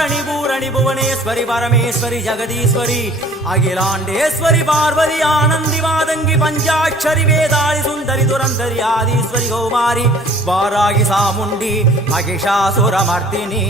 Poorani Poorani Bhuvaneswari Parameswari Jagadeeswari. Akilandeswari Parvati Anandhi Matangi பஞ்சாட்சரி வேதாரி Sundari துரந்தரி ஆதீஸ்வரி Kaumari Varahi Chamundi Mahishasuramardini.